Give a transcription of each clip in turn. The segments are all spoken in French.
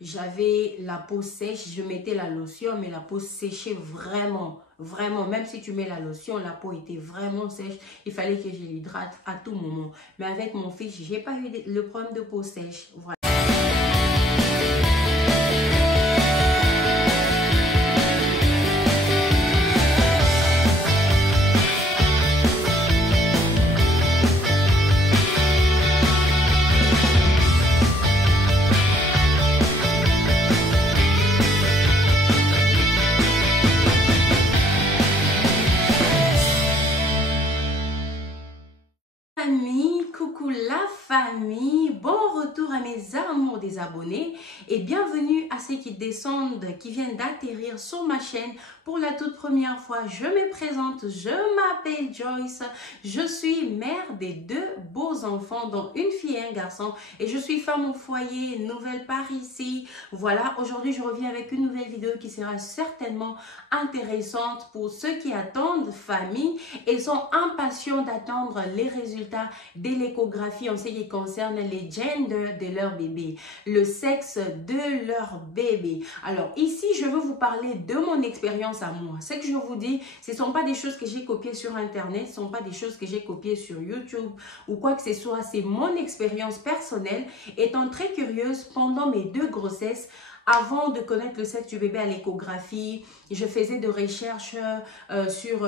j'avais la peau sèche, je mettais la lotion, mais la peau séchait vraiment, vraiment. Même si tu mets la lotion, la peau était vraiment sèche. Il fallait que je l'hydrate à tout moment. Mais avec mon fils, j'ai pas eu le problème de peau sèche. Voilà. Coucou la famille, bon retour à mes amours des abonnés et bienvenue à ceux qui descendent, qui viennent d'atterrir sur ma chaîne pour la toute première fois. Je me présente, je m'appelle Joyce, je suis mère des 2 beaux enfants dont une fille et un garçon et je suis femme au foyer, nouvelle par ici. Voilà, aujourd'hui je reviens avec une nouvelle vidéo qui sera certainement intéressante pour ceux qui attendent famille et sont impatients d'attendre les résultats de l'échographie en ce qui concerne les genders de leur bébé, le sexe de leur bébé. Alors ici, je veux vous parler de mon expérience à moi. Ce que je vous dis, ce ne sont pas des choses que j'ai copiées sur Internet, ce ne sont pas des choses que j'ai copiées sur YouTube ou quoi que ce soit. C'est mon expérience personnelle. Étant très curieuse pendant mes 2 grossesses, avant de connaître le sexe du bébé à l'échographie, je faisais des recherches sur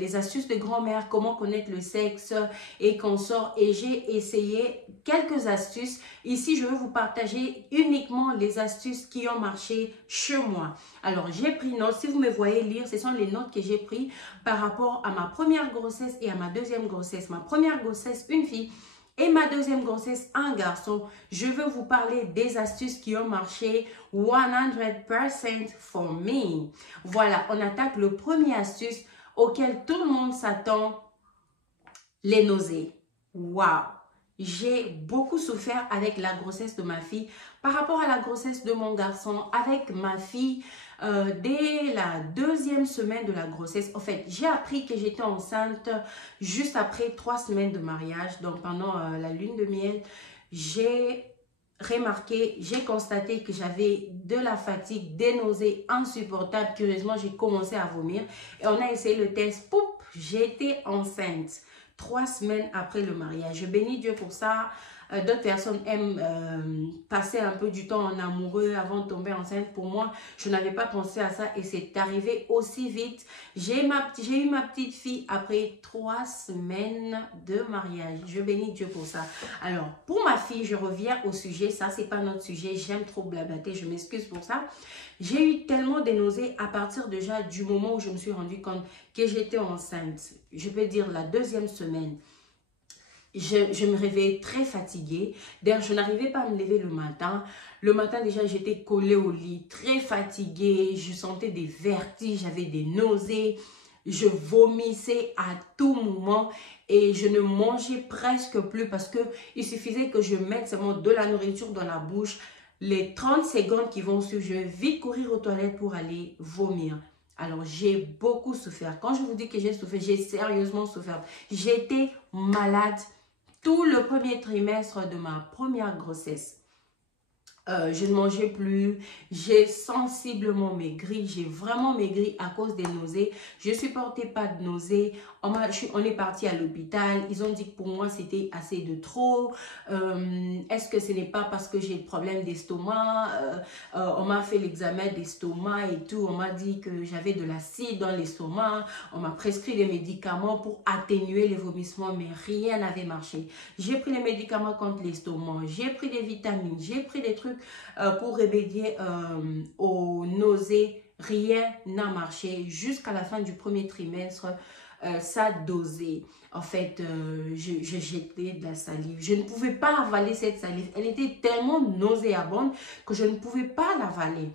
les astuces de grand-mère, comment connaître le sexe et consort. Et j'ai essayé quelques astuces. Ici, je vais vous partager uniquement les astuces qui ont marché chez moi. Alors, j'ai pris note. Si vous me voyez lire, ce sont les notes que j'ai prises par rapport à ma première grossesse et à ma deuxième grossesse. Ma première grossesse, une fille. Et ma deuxième grossesse, un garçon. Je veux vous parler des astuces qui ont marché 100% for me. Voilà, on attaque le premier astuce auquel tout le monde s'attend, les nausées. Waouh! J'ai beaucoup souffert avec la grossesse de ma fille par rapport à la grossesse de mon garçon. Avec ma fille, dès la 2e semaine de la grossesse, en fait, j'ai appris que j'étais enceinte juste après 3 semaines de mariage. Donc, pendant la lune de miel, j'ai remarqué, j'ai constaté que j'avais de la fatigue, des nausées insupportables. Curieusement, j'ai commencé à vomir et on a essayé le test. Poup, j'étais enceinte 3 semaines après le mariage. Je bénis Dieu pour ça. D'autres personnes aiment passer un peu du temps en amoureux avant de tomber enceinte. Pour moi, je n'avais pas pensé à ça et c'est arrivé aussi vite. J'ai eu ma petite fille après 3 semaines de mariage. Je bénis Dieu pour ça. Alors, pour ma fille, je reviens au sujet. Ça, c'est pas notre sujet. J'aime trop blablater. Je m'excuse pour ça. J'ai eu tellement de nausées à partir déjà du moment où je me suis rendu compte que j'étais enceinte. Je peux dire la 2e semaine. Je me réveillais très fatiguée. D'ailleurs, je n'arrivais pas à me lever le matin. Le matin, déjà, j'étais collée au lit, très fatiguée. Je sentais des vertiges, j'avais des nausées. Je vomissais à tout moment et je ne mangeais presque plus parce qu'il suffisait que je mette seulement de la nourriture dans la bouche. Les 30 secondes qui vont suivre, je vais vite courir aux toilettes pour aller vomir. Alors, j'ai beaucoup souffert. Quand je vous dis que j'ai souffert, j'ai sérieusement souffert. J'étais malade tout le premier trimestre de ma première grossesse. Je ne mangeais plus, j'ai sensiblement maigri, j'ai vraiment maigri à cause des nausées. Je ne supportais pas de nausées. On est parti à l'hôpital, ils ont dit que pour moi c'était assez de trop. Est-ce que ce n'est pas parce que j'ai le problème d'estomac? On m'a fait l'examen d'estomac et tout, on m'a dit que j'avais de l'acide dans l'estomac. On m'a prescrit des médicaments pour atténuer les vomissements, mais rien n'avait marché. J'ai pris les médicaments contre l'estomac, j'ai pris des vitamines, j'ai pris des trucs pour remédier aux nausées. Rien n'a marché jusqu'à la fin du premier trimestre. Ça dosait. En fait, je jetais de la salive. Je ne pouvais pas avaler cette salive. Elle était tellement nauséabonde que je ne pouvais pas l'avaler.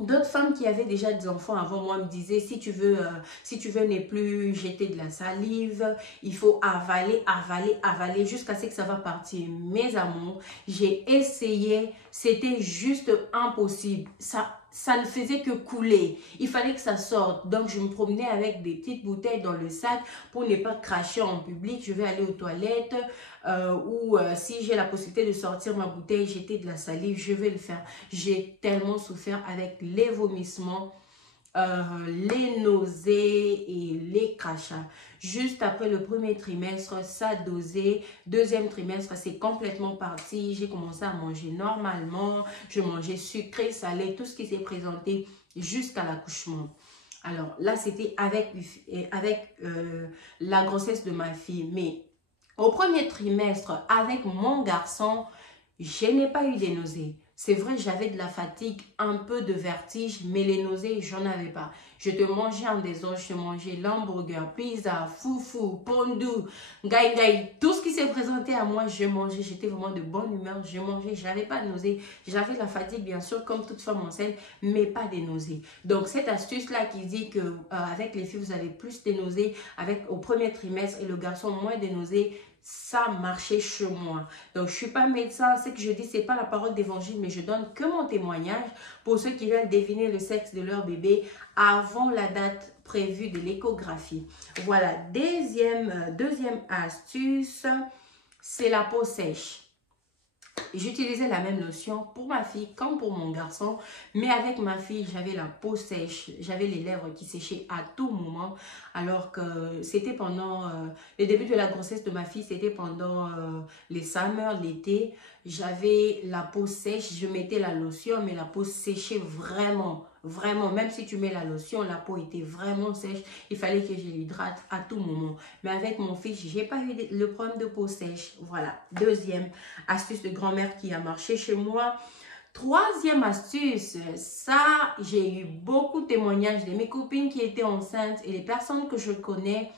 D'autres femmes qui avaient déjà des enfants avant moi me disaient, si tu veux ne plus jeter de la salive, il faut avaler, avaler, avaler jusqu'à ce que ça va partir. Mes amours, j'ai essayé, c'était juste impossible. ça ne faisait que couler. Il fallait que ça sorte. Donc, je me promenais avec des petites bouteilles dans le sac pour ne pas cracher en public. Je vais aller aux toilettes ou si j'ai la possibilité de sortir ma bouteille, jeter de la salive, je vais le faire. J'ai tellement souffert avec les vomissements, les nausées et les crachats. Juste après le premier trimestre, ça a dosé. Deuxième trimestre, c'est complètement parti. J'ai commencé à manger normalement. Je mangeais sucré, salé, tout ce qui s'est présenté jusqu'à l'accouchement. Alors là, c'était avec la grossesse de ma fille. Mais au premier trimestre, avec mon garçon, je n'ai pas eu des nausées. C'est vrai, j'avais de la fatigue, un peu de vertige, mais les nausées, j'en avais pas. Je te mangeais en désordre, je te mangeais l'hamburger, pizza, foufou, pondou, gaï, tout ce qui s'est présenté à moi, je mangeais. J'étais vraiment de bonne humeur, je mangeais, j'avais pas de nausées. J'avais de la fatigue, bien sûr, comme toute femme enceinte, mais pas des nausées. Donc, cette astuce-là qui dit que avec les filles, vous avez plus de nausées, au premier trimestre, et le garçon, moins de nausées, ça marchait chez moi. Donc, je ne suis pas médecin. Ce que je dis, ce n'est pas la parole d'évangile, mais je donne que mon témoignage pour ceux qui veulent deviner le sexe de leur bébé avant la date prévue de l'échographie. Voilà. Deuxième astuce, c'est la peau sèche. J'utilisais la même lotion pour ma fille comme pour mon garçon, mais avec ma fille, j'avais la peau sèche, j'avais les lèvres qui séchaient à tout moment, alors que c'était pendant le début de la grossesse de ma fille, c'était pendant les summers, l'été, j'avais la peau sèche, je mettais la lotion, mais la peau séchait vraiment, vraiment, même si tu mets la lotion, la peau était vraiment sèche, il fallait que je l'hydrate à tout moment. Mais avec mon fils, j'ai pas eu le problème de peau sèche. Voilà, deuxième astuce de grand-mère qui a marché chez moi. Troisième astuce, ça, j'ai eu beaucoup de témoignages de mes copines qui étaient enceintes et les personnes que je connais,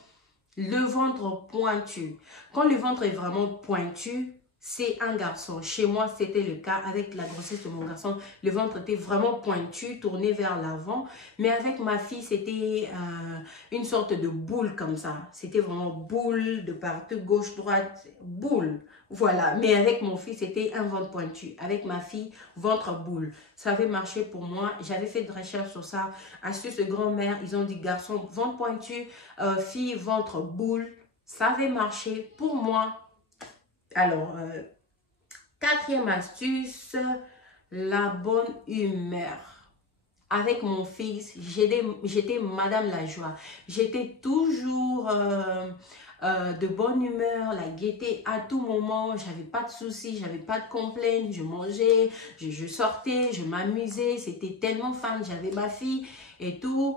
le ventre pointu. Quand le ventre est vraiment pointu, c'est un garçon. Chez moi, c'était le cas avec la grossesse de mon garçon. Le ventre était vraiment pointu, tourné vers l'avant. Mais avec ma fille, c'était une sorte de boule comme ça. C'était vraiment boule de partout, gauche, droite, boule. Voilà. Mais avec mon fils, c'était un ventre pointu. Avec ma fille, ventre boule. Ça avait marché pour moi. J'avais fait de recherche sur ça. Astuce de grand-mère, ils ont dit garçon, ventre pointu, fille, ventre boule. Ça avait marché pour moi. Alors, quatrième astuce, la bonne humeur. Avec mon fils, j'étais Madame la joie. J'étais toujours de bonne humeur, la gaieté à tout moment. J'avais pas de soucis, j'avais pas de complaintes. Je mangeais, je sortais, je m'amusais. C'était tellement fun. J'avais ma fille et tout.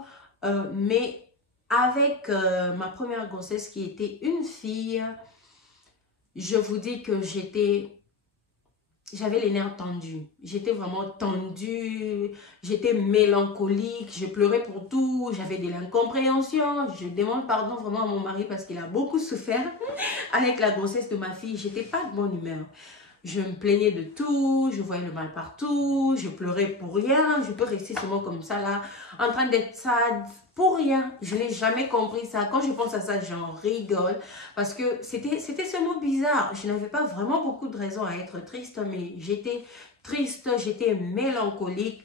Mais avec ma première grossesse qui était une fille, je vous dis que j'avais les nerfs tendus. J'étais vraiment tendue, j'étais mélancolique, je pleurais pour tout, j'avais de l'incompréhension. Je demande pardon vraiment à mon mari parce qu'il a beaucoup souffert avec la grossesse de ma fille. J'étais pas de bonne humeur. Je me plaignais de tout, je voyais le mal partout, je pleurais pour rien. Je peux rester seulement comme ça là, en train d'être sad pour rien. Je n'ai jamais compris ça. Quand je pense à ça, j'en rigole parce que c'était seulement bizarre. Je n'avais pas vraiment beaucoup de raisons à être triste, mais j'étais triste, j'étais mélancolique.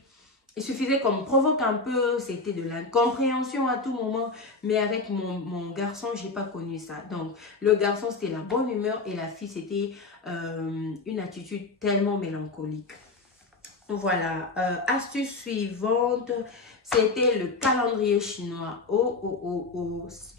Il suffisait qu'on me provoque un peu, c'était de l'incompréhension à tout moment. Mais avec mon garçon, je n'ai pas connu ça. Donc, le garçon, c'était la bonne humeur et la fille, c'était une attitude tellement mélancolique. Voilà. Astuce suivante, c'était le calendrier chinois.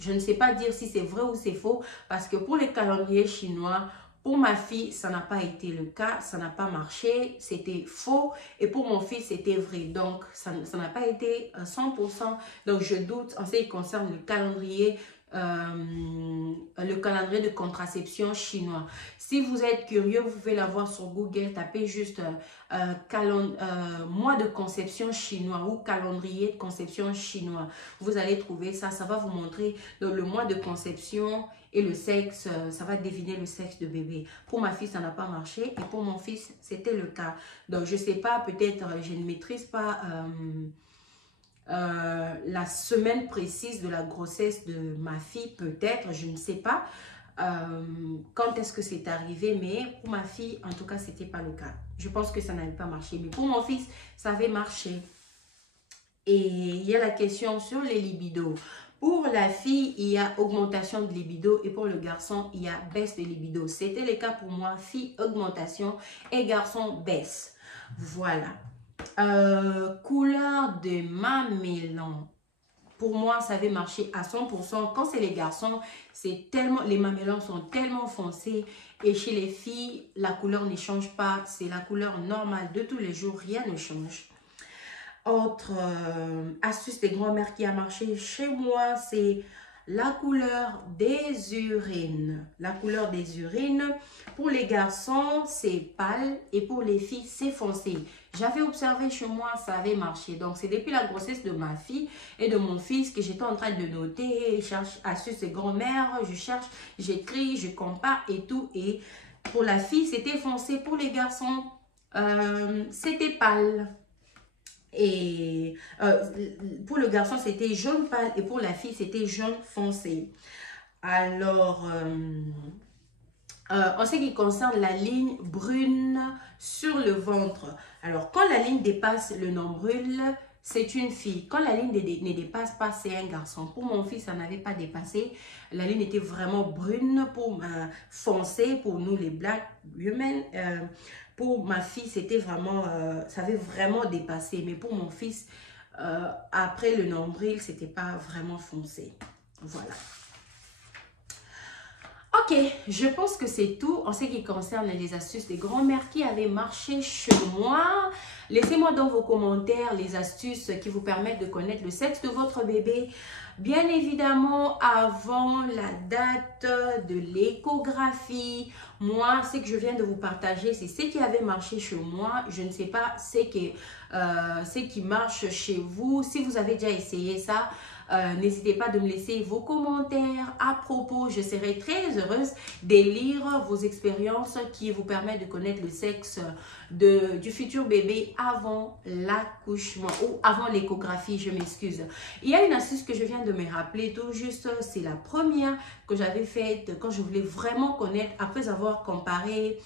Je ne sais pas dire si c'est vrai ou c'est faux parce que pour les calendriers chinois, pour ma fille, ça n'a pas été le cas, ça n'a pas marché, c'était faux. Et pour mon fils, c'était vrai. Donc, ça n'a pas été 100%. Donc, je doute en ce qui concerne le calendrier de contraception chinois. Si vous êtes curieux, vous pouvez la voir sur Google, tapez juste mois de conception chinois ou calendrier de conception chinois. Vous allez trouver ça, ça va vous montrer donc, le mois de conception et le sexe, ça va deviner le sexe de bébé. Pour ma fille, ça n'a pas marché et pour mon fils, c'était le cas. Donc, je ne sais pas, peut-être, je ne maîtrise pas la semaine précise de la grossesse de ma fille, peut-être, je ne sais pas quand est-ce que c'est arrivé, mais pour ma fille, en tout cas, ce n'était pas le cas. Je pense que ça n'avait pas marché, mais pour mon fils, ça avait marché. Et il y a la question sur les libidos. Pour la fille, il y a augmentation de libido et pour le garçon, il y a baisse de libido. C'était le cas pour moi, fille augmentation et garçon baisse. Voilà. Couleur de mamelon. Pour moi, ça avait marché à 100%. Quand c'est les garçons, c'est tellement, les mamellons sont tellement foncés. Et chez les filles, la couleur ne change pas. C'est la couleur normale de tous les jours. Rien ne change. Autre astuce des grand-mères qui a marché chez moi, c'est la couleur des urines. La couleur des urines, pour les garçons, c'est pâle et pour les filles, c'est foncé. J'avais observé chez moi, ça avait marché. Donc, c'est depuis la grossesse de ma fille et de mon fils que j'étais en train de noter. Je cherche astuces des grand-mères, je cherche, j'écris, je compare et tout. Et pour la fille, c'était foncé. Pour les garçons, c'était pâle. Et pour le garçon, c'était jaune pâle et pour la fille, c'était jaune foncé. Alors, en ce qui concerne la ligne brune sur le ventre, alors quand la ligne dépasse le nombril, c'est une fille. Quand la ligne ne dépasse pas, c'est un garçon. Pour mon fils, ça n'avait pas dépassé. La ligne était vraiment brune, pour foncée pour nous les black women. Pour ma fille, c'était vraiment, ça avait vraiment dépassé. Mais pour mon fils, après le nombril, c'était pas vraiment foncé. Voilà. Ok, je pense que c'est tout en ce qui concerne les astuces des grand-mères qui avaient marché chez moi. Laissez-moi dans vos commentaires les astuces qui vous permettent de connaître le sexe de votre bébé. Bien évidemment, avant la date de l'échographie, moi, ce que je viens de vous partager, c'est ce qui avait marché chez moi. Je ne sais pas ce qui marche chez vous. Si vous avez déjà essayé ça, n'hésitez pas de me laisser vos commentaires à propos. Je serai très heureuse de lire vos expériences qui vous permettent de connaître le sexe du futur bébé avant l'accouchement ou avant l'échographie, je m'excuse. Il y a une astuce que je viens de me rappeler tout juste, c'est la première que j'avais faite quand je voulais vraiment connaître, après avoir comparé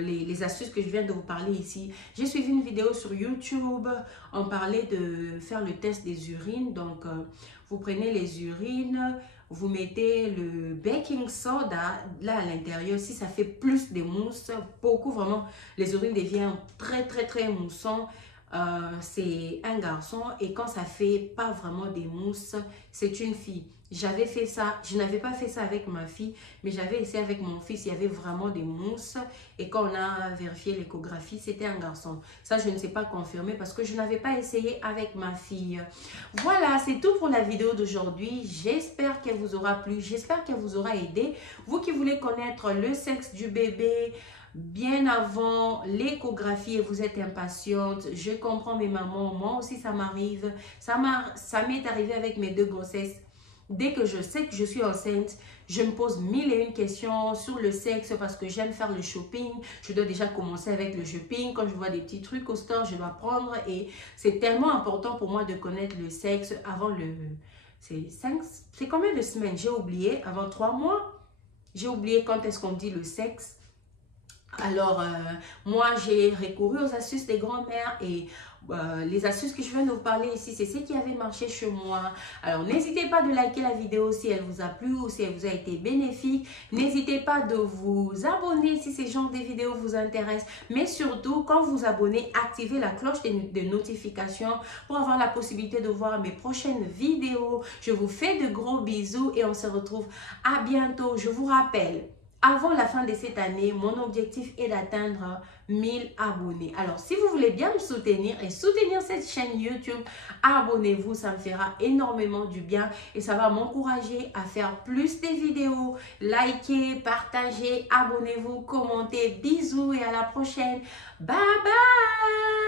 les astuces que je viens de vous parler ici. J'ai suivi une vidéo sur YouTube, on parlait de faire le test des urines. Donc, vous prenez les urines, vous mettez le baking soda là à l'intérieur. Si ça fait plus de mousse, beaucoup vraiment, les urines deviennent très moussants. C'est un garçon et quand ça fait pas vraiment des mousses, c'est une fille. J'avais fait ça, je n'avais pas fait ça avec ma fille, mais j'avais essayé avec mon fils, il y avait vraiment des mousses et quand on a vérifié l'échographie, c'était un garçon. Ça, je ne sais pas confirmer parce que je n'avais pas essayé avec ma fille. Voilà, c'est tout pour la vidéo d'aujourd'hui. J'espère qu'elle vous aura plu, j'espère qu'elle vous aura aidé. Vous qui voulez connaître le sexe du bébé bien avant l'échographie et vous êtes impatiente, je comprends mes mamans, moi aussi ça m'arrive, ça m'est arrivé avec mes 2 grossesses. Dès que je sais que je suis enceinte, je me pose 1001 questions sur le sexe parce que j'aime faire le shopping. Je dois déjà commencer avec le shopping. Quand je vois des petits trucs au store, je dois prendre. Et c'est tellement important pour moi de connaître le sexe avant le... C'est combien de semaines? J'ai oublié, avant 3 mois. J'ai oublié quand est-ce qu'on dit le sexe. Alors, moi, j'ai recouru aux astuces des grand-mères et les astuces que je viens de vous parler ici, c'est ce qui avait marché chez moi. Alors, n'hésitez pas de liker la vidéo si elle vous a plu ou si elle vous a été bénéfique. N'hésitez pas de vous abonner si ces genres de vidéos vous intéressent. Mais surtout, quand vous vous abonnez, activez la cloche de notification pour avoir la possibilité de voir mes prochaines vidéos. Je vous fais de gros bisous et on se retrouve à bientôt. Je vous rappelle, avant la fin de cette année, mon objectif est d'atteindre 1000 abonnés. Alors, si vous voulez bien me soutenir et soutenir cette chaîne YouTube, abonnez-vous, ça me fera énormément du bien et ça va m'encourager à faire plus de vidéos. Likez, partagez, abonnez-vous, commentez. Bisous et à la prochaine. Bye bye!